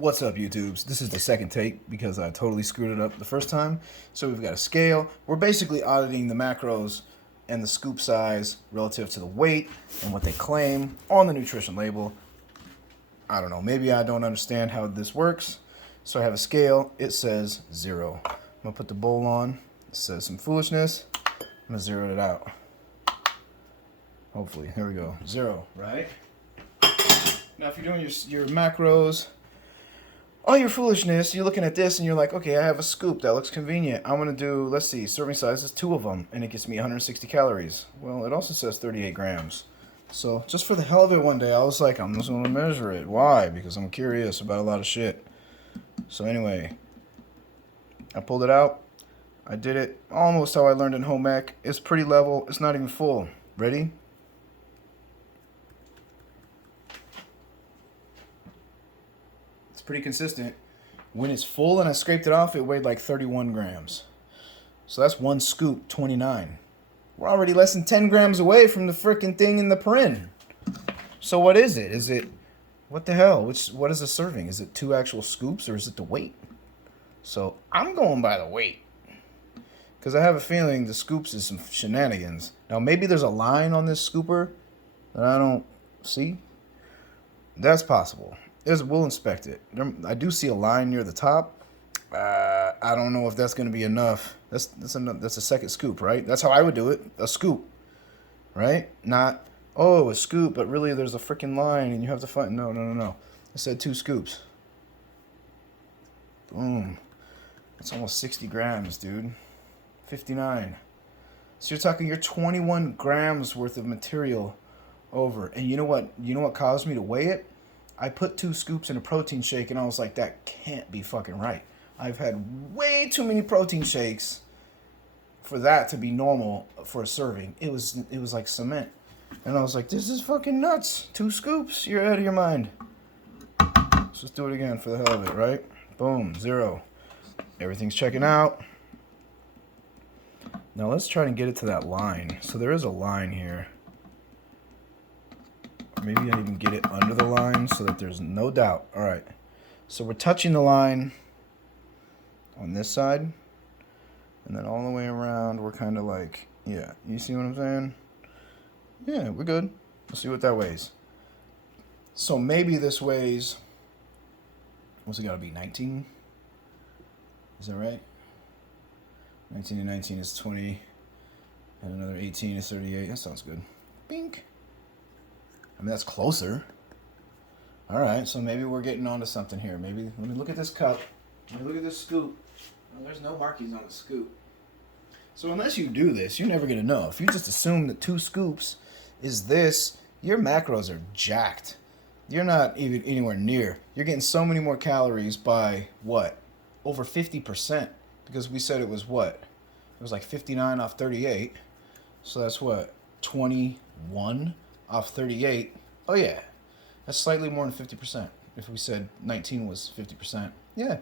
What's up, YouTubes? This is the second take because I totally screwed it up the first time. So we've got a scale. We're basically auditing the macros and the scoop size relative to the weight and what they claim on the nutrition label. I don't know. Maybe I don't understand how this works. So I have a scale. It says 0. I'm going to put the bowl on. It says some foolishness. I'm going to zero it out. Hopefully. Here we go. 0, right? Now, if you're doing your macros, all your foolishness, you're looking at this and you're like, okay, I have a scoop. That looks convenient. I'm going to do, let's see, serving size is 2 of them, and it gets me 160 calories. Well, it also says 38 grams. So just for the hell of it one day, I was like, I'm just going to measure it. Why? Because I'm curious about a lot of shit. So anyway, I pulled it out. I did it almost how I learned in home ec. It's pretty level. It's not even full. Ready? Pretty consistent. When it's full and I scraped it off, it weighed like 31 grams. So that's one scoop, 29. We're already less than 10 grams away from the freaking thing in the prin. So what is it? Is it, what the hell? What is a serving? Is it 2 actual scoops or is it the weight? So I'm going by the weight, because I have a feeling the scoops is some shenanigans. Now maybe there's a line on this scooper that I don't see. That's possible. We'll inspect it. I do see a line near the top. I don't know if that's going to be enough. That's a second scoop, right? That's how I would do it. A scoop, right? Not, oh, a scoop, but really there's a freaking line and you have to find. No. I said 2 scoops. Boom. That's almost 60 grams, dude. 59. So you're 21 grams worth of material over. And you know what caused me to weigh it? I put 2 scoops in a protein shake, and I was like, that can't be fucking right. I've had way too many protein shakes for that to be normal for a serving. It was like cement. And I was like, this is fucking nuts. 2 scoops? You're out of your mind. Let's just do it again for the hell of it, right? Boom, 0. Everything's checking out. Now let's try and get it to that line. So there is a line here. Maybe I even get it under the line so that there's no doubt. All right. So we're touching the line on this side. And then all the way around, we're kind of like, yeah. You see what I'm saying? Yeah, we're good. Let's see what that weighs. So maybe this weighs, what's it got to be, 19? Is that right? 19 and 19 is 20. And another 18 is 38. That sounds good. Bink. I mean, that's closer. All right, so maybe we're getting onto something here. Maybe, let me look at this cup. Let me look at this scoop. Well, there's no markings on the scoop. So unless you do this, you're never going to know. If you just assume that 2 scoops is this, your macros are jacked. You're not even anywhere near. You're getting so many more calories by, what? Over 50%. Because we said it was what? It was like 59 off 38. So that's what? 21 off 38. Oh yeah, that's slightly more than 50%. If we said 19 was 50%. Yeah,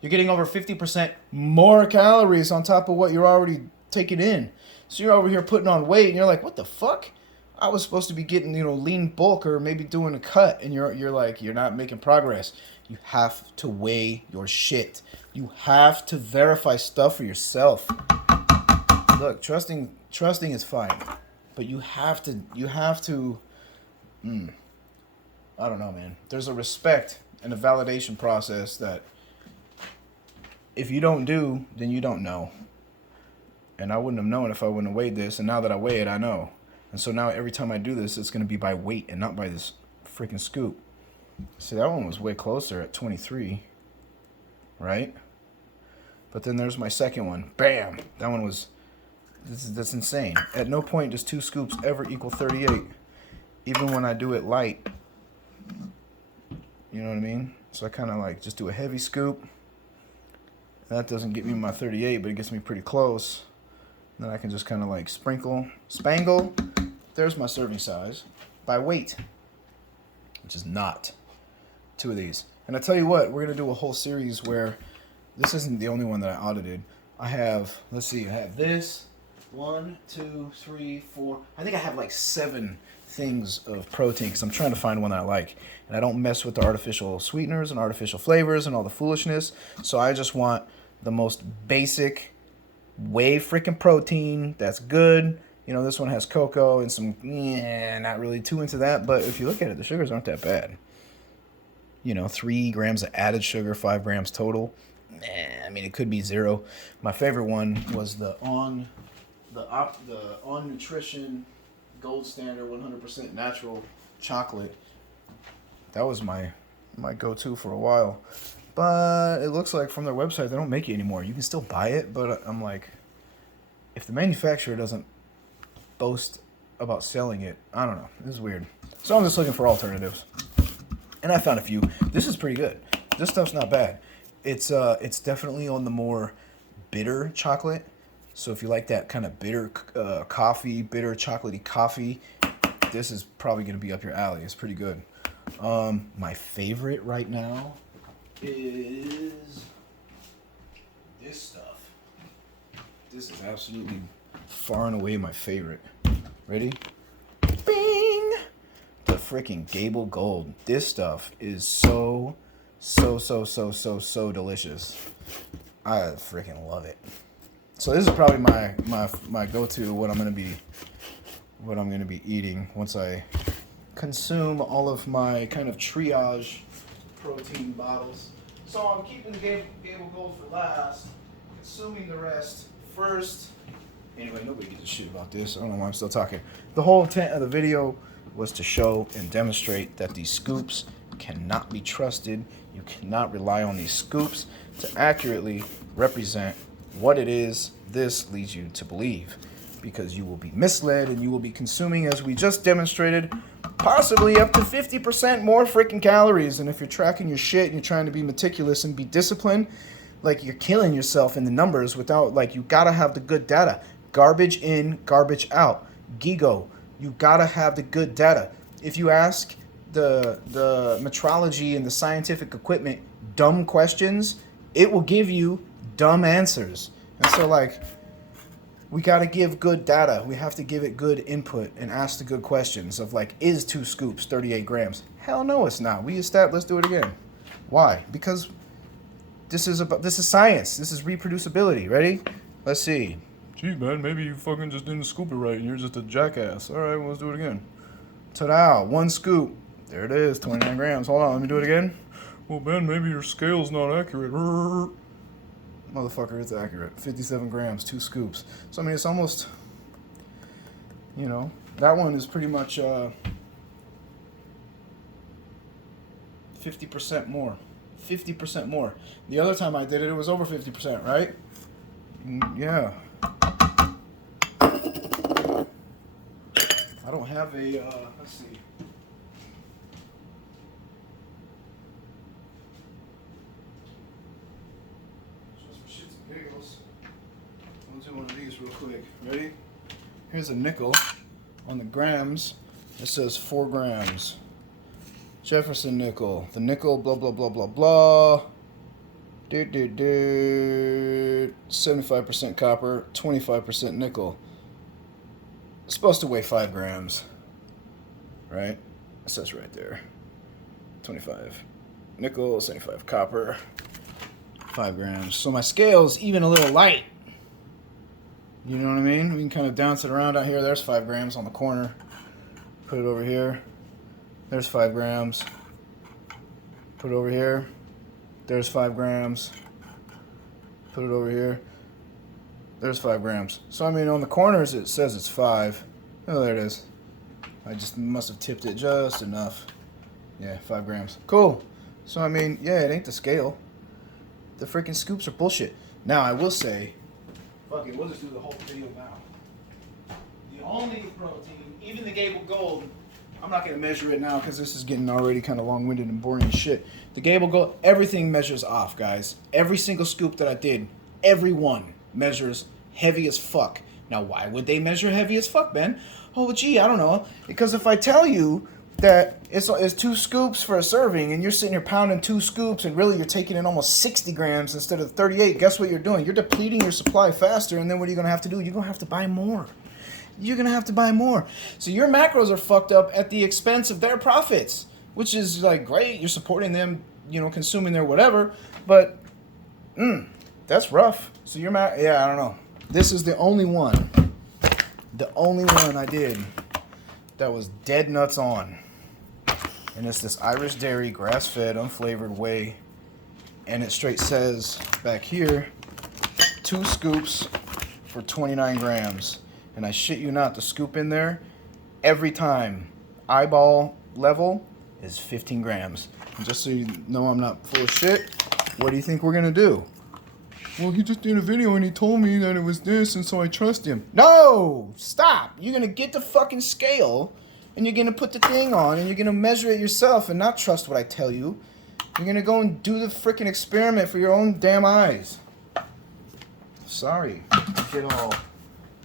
you're getting over 50% more calories on top of what you're already taking in. So you're over here putting on weight and you're like, what the fuck? I was supposed to be getting, lean bulk or maybe doing a cut, and you're like, you're not making progress. You have to weigh your shit. You have to verify stuff for yourself. Look, trusting is fine. But you have to, I don't know, man. There's a respect and a validation process that if you don't do, then you don't know. And I wouldn't have known if I wouldn't have weighed this. And now that I weigh it, I know. And so now every time I do this, it's going to be by weight and not by this freaking scoop. See, that one was way closer at 23, right? But then there's my second one. Bam! That one was... That's insane. At no point does 2 scoops ever equal 38. Even when I do it light. You know what I mean? So I kind of like just do a heavy scoop. That doesn't get me my 38, but it gets me pretty close. Then I can just kind of like spangle. There's my serving size by weight, which is not 2 of these. And I tell you what, we're going to do a whole series where this isn't the only one that I audited. I have, let's see, I have this. 1, 2, 3, 4. I think I have like 7 things of protein because I'm trying to find one that I like. And I don't mess with the artificial sweeteners and artificial flavors and all the foolishness. So I just want the most basic whey freaking protein that's good. You know, this one has cocoa and some, not really too into that. But if you look at it, the sugars aren't that bad. You know, 3 grams of added sugar, 5 grams total. I mean, it could be 0. My favorite one was the On Nutrition Gold Standard 100% natural chocolate. That was my go-to for a while. But it looks like from their website, they don't make it anymore. You can still buy it, but I'm like, if the manufacturer doesn't boast about selling it, I don't know. This is weird. So I'm just looking for alternatives. And I found a few. This is pretty good. This stuff's not bad. It's definitely on the more bitter chocolate. So if you like that kind of bitter coffee, bitter chocolatey coffee, this is probably going to be up your alley. It's pretty good. My favorite right now is this stuff. This is absolutely far and away my favorite. Ready? Bing! The freaking Gable Gold. This stuff is so delicious. I freaking love it. So this is probably my go-to what I'm gonna be eating once I consume all of my kind of triage protein bottles. So I'm keeping the Gable Gold for last, consuming the rest first. Anyway, nobody gives a shit about this. I don't know why I'm still talking. The whole intent of the video was to show and demonstrate that these scoops cannot be trusted. You cannot rely on these scoops to accurately represent what it is this leads you to believe, because you will be misled and you will be consuming, as we just demonstrated, possibly up to 50% more freaking calories. And if you're tracking your shit and you're trying to be meticulous and be disciplined, like, you're killing yourself in the numbers without, like, you gotta have the good data. Garbage in, garbage out. Gigo, you gotta have the good data. If you ask the metrology and the scientific equipment dumb questions, it will give you dumb answers. And so, like, we got to give good data. We have to give it good input and ask the good questions of, like, is 2 scoops 38 grams? Hell no, it's not. Let's do it again. Why? Because this is science. This is reproducibility. Ready? Let's see. Gee, man, maybe you fucking just didn't scoop it right and you're just a jackass. All right, well, let's do it again. Ta-da, 1 scoop. There it is, 29 grams. Hold on, let me do it again. Well, Ben, maybe your scale's not accurate. Motherfucker, it's accurate. 57 grams, 2 scoops. So, I mean, it's almost, you know, that one is pretty much 50% more. 50% more. The other time I did it, it was over 50%, right? Yeah. I don't have a, let's see. Just for shits and giggles, we'll do one of these real quick. Ready? Here's a nickel. On the grams, it says 4 grams. Jefferson nickel. The nickel, blah, blah, blah, blah, blah. 75% copper, 25% nickel. It's supposed to weigh 5 grams, right? It says right there. 25 nickel, 75 copper, 5 grams. So my scale's even a little light. You know what I mean? We can kind of dance it around out here. There's 5 grams on the corner. Put it over here. There's 5 grams. Put it over here. There's 5 grams. Put it over here. There's 5 grams. So, I mean, on the corners it says it's 5. Oh, there it is. I just must have tipped it just enough. Yeah, 5 grams. Cool. So, I mean, yeah, it ain't the scale. The freaking scoops are bullshit. Now, I will say, fuck it, we'll just do the whole video now. The only protein, even the Gable Gold, I'm not going to measure it now because this is getting already kind of long-winded and boring as shit. The Gable Gold, everything measures off, guys. Every single scoop that I did, every one measures heavy as fuck. Now, why would they measure heavy as fuck, Ben? Oh, gee, I don't know. Because if I tell you that it's 2 scoops for a serving and you're sitting here pounding 2 scoops and really you're taking in almost 60 grams instead of 38, guess what you're doing? You're depleting your supply faster, and then what are you going to have to do? You're going to have to buy more. you're going to have to buy more. So your macros are fucked up at the expense of their profits, which is like great. You're supporting them, you know, consuming their whatever. But that's rough. So your yeah, I don't know. This is the only one I did that was dead nuts on. And it's this Irish dairy, grass-fed, unflavored whey. And it straight says back here, 2 scoops for 29 grams. And I shit you not, the scoop in there, every time, eyeball level, is 15 grams. And just so you know I'm not full of shit, what do you think we're going to do? Well, he just did a video and he told me that it was this, and so I trust him. No! Stop! You're going to get the fucking scale, and you're going to put the thing on, and you're going to measure it yourself and not trust what I tell you. You're going to go and do the freaking experiment for your own damn eyes. Sorry to get all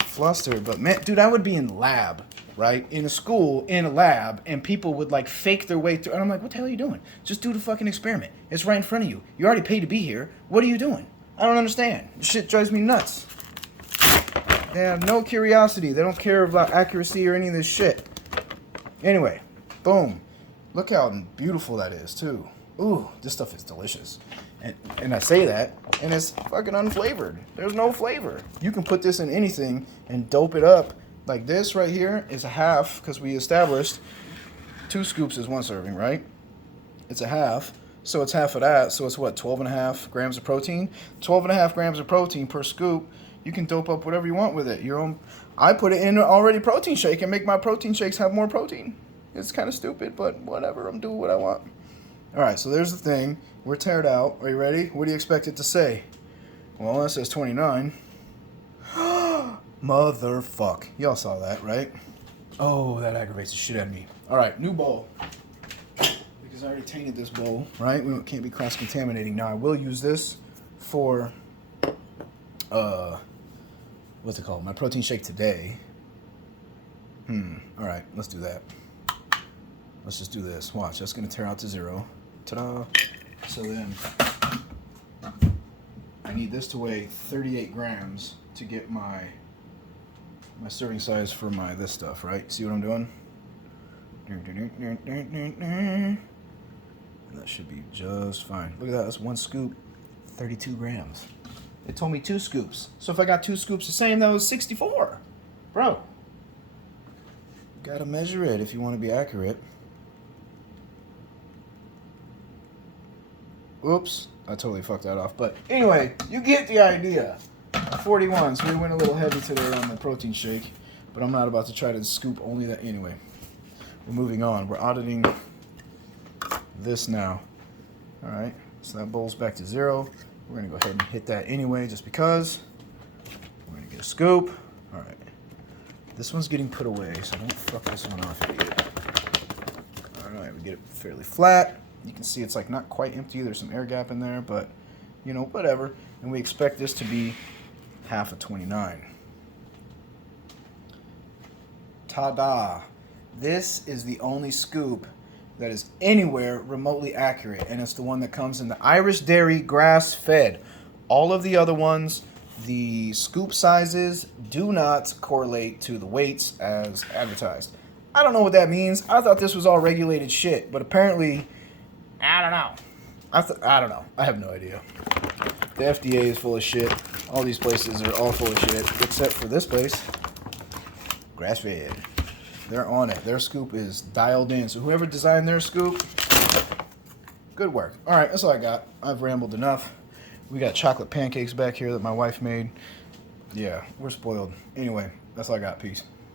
flustered, but man, dude, I would be in lab, right? In a school, in a lab, and people would like fake their way through. And I'm like, what the hell are you doing? Just do the fucking experiment. It's right in front of you. You already paid to be here. What are you doing? I don't understand. This shit drives me nuts. They have no curiosity. They don't care about accuracy or any of this shit. Anyway, boom. Look how beautiful that is, too. Ooh, this stuff is delicious. And I say that, and it's fucking unflavored. There's no flavor. You can put this in anything and dope it up. Like this right here is a half, because we established 2 scoops is 1 serving, right? It's a half. So it's half of that. So it's what, 12.5 grams of protein? 12.5 grams of protein per scoop. You can dope up whatever you want with it. Your own. I put it in an already protein shake and make my protein shakes have more protein. It's kind of stupid, but whatever. I'm doing what I want. All right, so there's the thing. We're teared out. Are you ready? What do you expect it to say? Well, that says 29. Motherfuck. Y'all saw that, right? Oh, that aggravates the shit out of me. All right, new bowl. Because I already tainted this bowl, right? We can't be cross-contaminating. Now, I will use this for, what's it called? My protein shake today. All right, let's do that. Let's just do this. Watch, that's going to tear out to 0. Ta-da. So then, I need this to weigh 38 grams to get my serving size for this stuff, right? See what I'm doing? And that should be just fine. Look at that, that's 1 scoop, 32 grams. It told me 2 scoops. So if I got 2 scoops the same, that was 64. Bro, gotta measure it if you want to be accurate. Oops, I totally fucked that off. But anyway, you get the idea. 41, so we went a little heavy today on the protein shake. But I'm not about to try to scoop only that. Anyway, we're moving on. We're auditing this now. All right, so that bowl's back to 0. We're going to go ahead and hit that anyway just because. We're going to get a scoop. All right. This one's getting put away, so don't fuck this one off yet. All right, we get it fairly flat. You can see it's like not quite empty. There's some air gap in there, but you know, whatever. And we expect this to be half of 29. Ta-da! This is the only scoop that is anywhere remotely accurate, and it's the one that comes in the Irish dairy grass-fed. All of the other ones, the scoop sizes do not correlate to the weights as advertised. I don't know what that means. I thought this was all regulated shit, but apparently, I don't know. I don't know. I have no idea. The FDA is full of shit. All these places are all full of shit, except for this place, grass-fed. They're on it. Their scoop is dialed in. So whoever designed their scoop, good work. All right, that's all I got. I've rambled enough. We got chocolate pancakes back here that my wife made. Yeah, we're spoiled. Anyway, that's all I got. Peace.